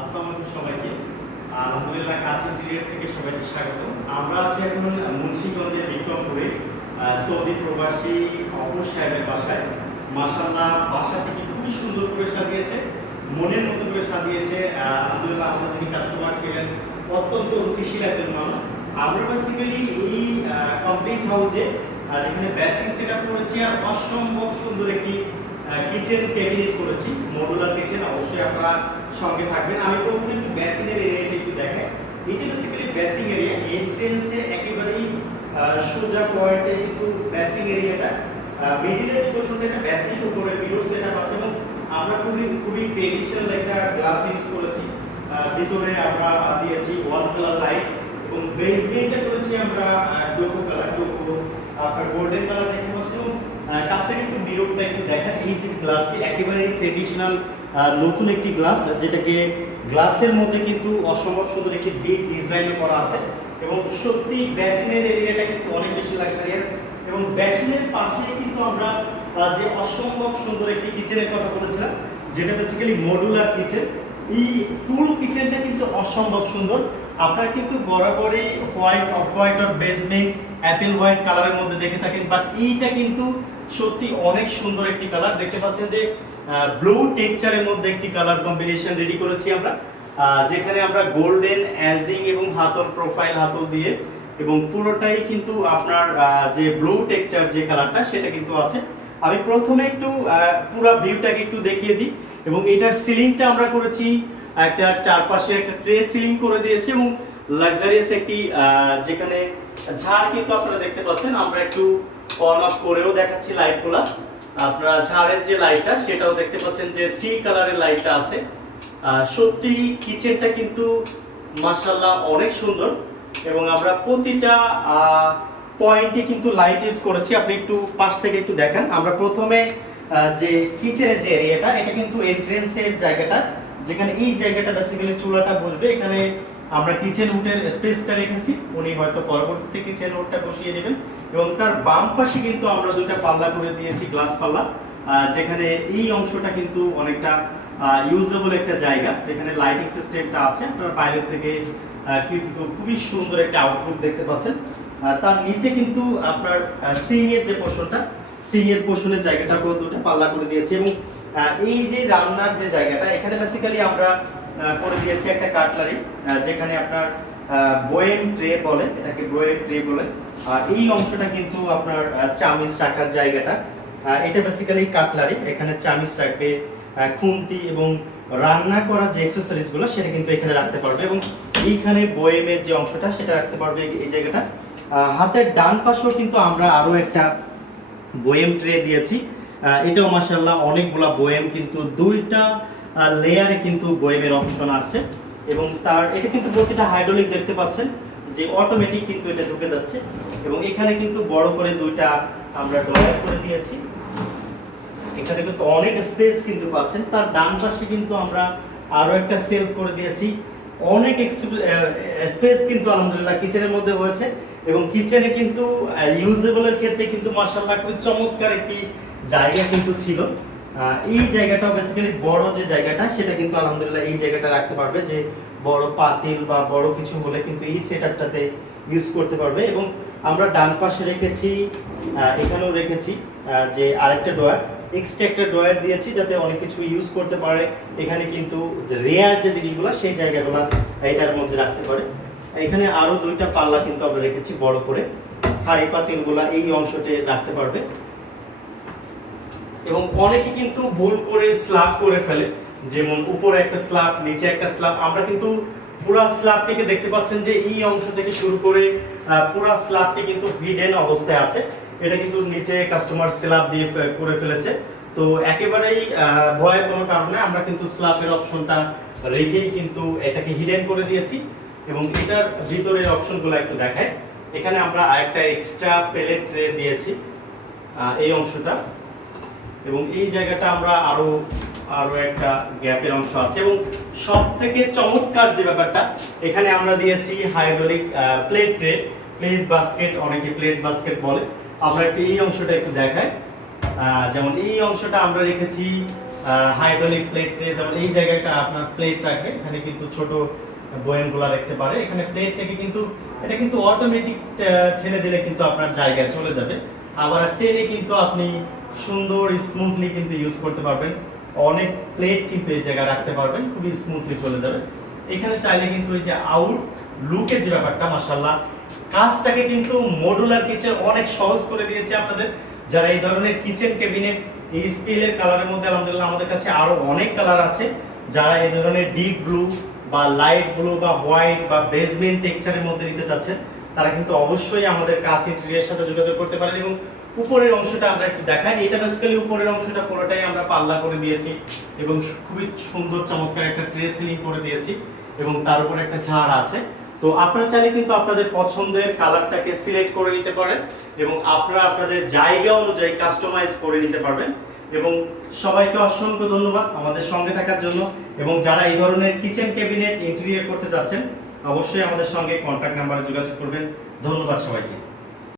আসসালামু আলাইকুম সবাইকে। আলহামদুলিল্লাহ কাজ ইন্টেরিয়র থেকে সবাইকে স্বাগত। আমরা আছি এখন মুন্সিগঞ্জের বিক্রমপুরে সৌদি প্রবাসী অপর সাহেবের বাসায়। মাশাআল্লাহ বাসাটিকে খুবই সুন্দর করে সাজিয়েছে, মনের মতো করে সাজিয়েছে। আলহামদুলিল্লাহ আমাদের যিনি কাস্টমার ছিলেন অত্যন্ত রুচিশীল একজন মানুষ। আমরা বেসিক্যালি এই কমপ্লিট হাউসে যেখানে বেসিন সেটআপ করেছি আর অসম্ভব সুন্দর একটি কিচেন ক্যাবিনেট করেছি, মডুলার কিচেন। অবশ্যই আপনারা সঙ্গে থাকবেন। আমি প্রথমে একটু বেসিনের এরিয়াটা একটু দেখাই। এটা বেসিক্যালি বেসিং এরিয়া, এন্ট্রেন্সে একেবারেই সোজা পয়েন্টে কিন্তু বেসিং এরিয়াটা। মিডিলে যে পোর্শনটা এটা বেসিং উপরে বিডোর সেটআপ আছে এবং আমরা খুবই ট্রেডিশনাল একটা গ্লাস ইউজ করেছি। ভিতরে আমরা দিয়েছি ওয়াল কালার লাইট এবং বেসমেন্টে করেছি আমরা ডোকো কালার, ডোকো আপনার গোল্ডেন কালার দেখতে পাচ্ছেন। কাছ থেকে একটু মিররটা একটু দেখেন। এই যে গ্লাসটি একেবারে ট্রেডিশনাল নতুন একটি গ্লাস, যেটাকে গ্লাসের মধ্যে কিন্তু অসম্ভব সুন্দর একটি বিট ডিজাইন করা আছে এবং সত্যি বেসিনের এরিয়াটা কিন্তু অনেক বেশি লাক্সারিয়াস। এবং বেসিনের পাশে কিন্তু আমরা যে অসম্ভব সুন্দর একটি কিচেনের কথা বলেছিলাম, যেটা বেসিক্যালি মডুলার কিচেন। এই ফুল কিচেনটা কিন্তু অসম্ভব সুন্দর। আপনারা কিন্তু বরাবরই হোয়াইট, অফ হোয়াইট আর বেসমেন্ট অ্যাপেল হোয়াইট কালারের মধ্যে দেখে থাকেন, বাট এইটা কিন্তু সত্যি অনেক সুন্দর একটি কালার। দেখতে পাচ্ছেন যে ব্লু টেক্সচারের মধ্যে একটি কালার কম্বিনেশন রেডি করেছি আমরা, যেখানে আমরা গোল্ডেন অ্যাজিং এবং হাতল প্রোফাইল হাতল দিয়ে এবং পুরোটাই কিন্তু আপনার যে ব্লু টেক্সচার যে কালারটা সেটা কিন্তু আছে। আমি প্রথমে একটু পুরো ভিউটাকে একটু দেখিয়ে দিই। এবং এটার সিলিংটা আমরা করেছি একটা চারপাশে একটা ট্রে সিলিং করে দিয়েছি এবং লাক্সারিয়াস একটি যেখানে ঝাড় কিন্তু আপনারা দেখতে পাচ্ছেন। আমরা একটু অন অফ করেও দেখাচ্ছি লাইটগুলো। আপনারা ঝাড়ের যে লাইটটা সেটাও দেখতে পাচ্ছেন যে 3 কালারের লাইটটা আছে। সত্যি কিচেনটা কিন্তু মাশাআল্লাহ অনেক সুন্দর এবং আমরা প্রতিটা পয়েন্টে কিন্তু লাইট ইউজ করেছি। আপনি একটু পাশ থেকে একটু দেখেন। আমরা প্রথমে যে কিচেনের যে এরিয়াটা, এটা কিন্তু এন্ট্রেন্সের জায়গাটা, যেখানে এই জায়গাটা বেসিক্যালি চুলাটা বসবে। এখানে আমরা কিচেন উডের স্পেসটা রেখেছি, উনি হয়তো পরবর্তীতে কিচেন উডটা বসিয়ে নেবেন। এবং তার বাম পাশে কিন্তু আমরা দুইটা পাল্লা করে দিয়েছি, গ্লাস পাল্লা, যেখানে এই অংশটা কিন্তু অনেকটা ইউজেবল একটা জায়গা, যেখানে লাইটিং সিস্টেমটা আছে। আপনার বাইরে থেকে কিন্তু খুবই সুন্দর একটা আউটলুক দেখতে পাচ্ছেন। তার নিচে কিন্তু আপনার সিং এর যে পোর্শনটা, সিং এর পোর্শনের জায়গাটাকেও দুটো পাল্লা করে দিয়েছি। এবং এই যে রান্নার যে জায়গাটা, এখানে বেসিক্যালি আমরা করে দিয়েছি একটা কাটলারি, যেখানে আপনার বোয়েম ট্রে বলে, এটাকে বোয়েম ট্রে বলে। আর এই অংশটা কিন্তু আপনার চামিচ রাখার জায়গাটা, এটা বেসিক্যালি কাটলারি। এখানে চামিচ রাখবে, খুন্তি এবং রান্না করার যে অ্যাকসেসরিজ গুলো সেটা কিন্তু এখানে রাখতে পারবে। এবং এইখানে বোয়েমের যে অংশটা সেটা রাখতে পারবে এই জায়গাটা। হাতের ডান পাশেও কিন্তু আমরা আরো একটা বোয়েম ট্রে দিয়েছি। এটাও মাশাআল্লাহ অনেকগুলা বোয়েম, কিন্তু দুইটা লেয়ারে কিন্তু বোয়েমের অপশন আছে। এবং তার এটা কিন্তু প্রতিটা হাইড্রোলিক দেখতে পাচ্ছেন যে অটোমেটিক কিন্তু এটা ঢুকে যাচ্ছে। এবং এখানে কিন্তু বড় করে দুইটা আমরা ড্রয়ার করে দিয়েছি। এখানে কিন্তু অনেক স্পেস কিন্তু পাচ্ছেন। তার ডান পাশে কিন্তু আমরা আরো একটা সেলফ করে দিয়েছি। অনেক স্পেস কিন্তু আলহামদুলিল্লাহ কিচেনের মধ্যে হয়েছে। এবং কিচেনে কিন্তু ইউজেবলের ক্ষেত্রে কিন্তু মাশাআল্লাহ খুব চমৎকার একটি জায়গা কিন্তু ছিল। এই জায়গাটাও বেসিক্যালি বড় যে জায়গাটা, সেটা কিন্তু আলহামদুলিল্লাহ এই জায়গাটা রাখতে পারবে, যে বড় পাতিল বা বড় কিছু হলে কিন্তু এই সেটআপটাতে ইউজ করতে পারবে। এবং আমরা ডান পাশে রেখেছি, এখানেও রেখেছি যে আরেকটা ড্রয়ার, এক্সট্রা একটা ড্রয়ার দিয়েছি যাতে অনেক কিছু ইউজ করতে পারে। এখানে কিন্তু যে রেয়ার যে জিনিসগুলো সেই জায়গাগুলো এটার মধ্যে রাখতে পারে। এখানে আরো দুইটা পাল্লা কিন্তু আমরা রেখেছি বড় করে, হাঁড়ি পাতিলগুলা এই অংশতে রাখতে পারবে। এবং অনেকে কিন্তু ভুল করে স্ল্যাব করে ফেলে, যেমন উপরে একটা স্ল্যাব, নিচে একটা স্ল্যাব। আমরা কিন্তু পুরো স্ল্যাবটিকে দেখতে পাচ্ছেন যে এই অংশ থেকে শুরু করে পুরো স্ল্যাবটি কিন্তু হিডেন অবস্থায় আছে। এটা কিন্তু নিচে কাস্টমার স্ল্যাব দিয়ে করে ফেলেছে। তো একেবারেই ভয়ের কোনো কারণ নেই, আমরা কিন্তু স্ল্যাবের অপশনটা রেখেই কিন্তু এটাকে হিডেন করে দিয়েছি। এবং এটার ভিতরের অপশনগুলো একটু দেখায়। এখানে আমরা আরেকটা এক্সট্রা প্যালেট ট্রে দিয়েছি এই অংশটা। এবং এই জায়গাটা আমরা আরো একটা গ্যাপের অংশ আছে। এবং সবথেকে চমৎকার যে ব্যাপারটা, এখানে আমরা দিয়েছি hydraulic plate tray, plate basket, অনেকে প্লেট বাস্কেট বলে। আমরা একটু এই অংশটা একটু দেখাই। যেমন এই অংশটা আমরা রেখেছি হাইড্রোলিক প্লেট যেমন এই জায়গাটা আপনার প্লেট রাখবে, এখানে কিন্তু ছোট বয়ামগুলো রাখতে পারে। এখানে প্লেটটাকে কিন্তু এটা কিন্তু অটোমেটিক ঠেলে দিলে কিন্তু আপনার জায়গায় চলে যাবে, আবার টেনে কিন্তু আপনি সুন্দর স্মুথলি কিন্তু ইউজ করতে পারবেন। অনেক প্লেট কিন্তু এই জায়গায় রাখতে পারবেন, খুবই স্মুথলি চলে যাবে। এখানে চাইলে কিন্তু এই যে আউট লুকের যে ব্যাপারটা, মাশাআল্লাহ কাজটাকে কিন্তু মডুলার কিচেন অনেক সহজ করে দিয়েছে আপনাদের। যারা এই ধরনের কিচেন ক্যাবিনেট এই স্টিলের কালারের মধ্যে, আলহামদুলিল্লাহ আমাদের কাছে আরো অনেক কালার আছে, যারা এই ধরনের ডিপ ব্লু বা লাইট ব্লু বা হোয়াইট বা বেজমেন্ট টেক্সচারের মধ্যে নিতে চাচ্ছেন, তারা কিন্তু অবশ্যই আমাদের কাজ ইন্টেরিয়রের সাথে যোগাযোগ করতে পারেন। এবং উপরের অংশটা আমরা একটু দেখাই, এটা বেসিক্যালি উপরের অংশটা পুরোটাই আমরা পাল্লা করে দিয়েছি এবং খুবই সুন্দর চমৎকার একটা ট্রে সিলিং করে দিয়েছি এবং তার উপর একটা ঝাড় আছে। তো আপনারা চাইলে কিন্তু আপনাদের পছন্দের কালারটাকে সিলেক্ট করে নিতে পারেন এবং আপনারা আপনাদের জায়গা অনুযায়ী কাস্টমাইজ করে নিতে পারবেন। এবং সবাইকে অসংখ্য ধন্যবাদ আমাদের সঙ্গে থাকার জন্য। এবং যারা এই ধরনের কিচেন ক্যাবিনেট ইন্টেরিয়র করতে যাচ্ছেন, অবশ্যই আমাদের সঙ্গে কন্ট্যাক্ট নাম্বারে যোগাযোগ করবেন। ধন্যবাদ সবাইকে।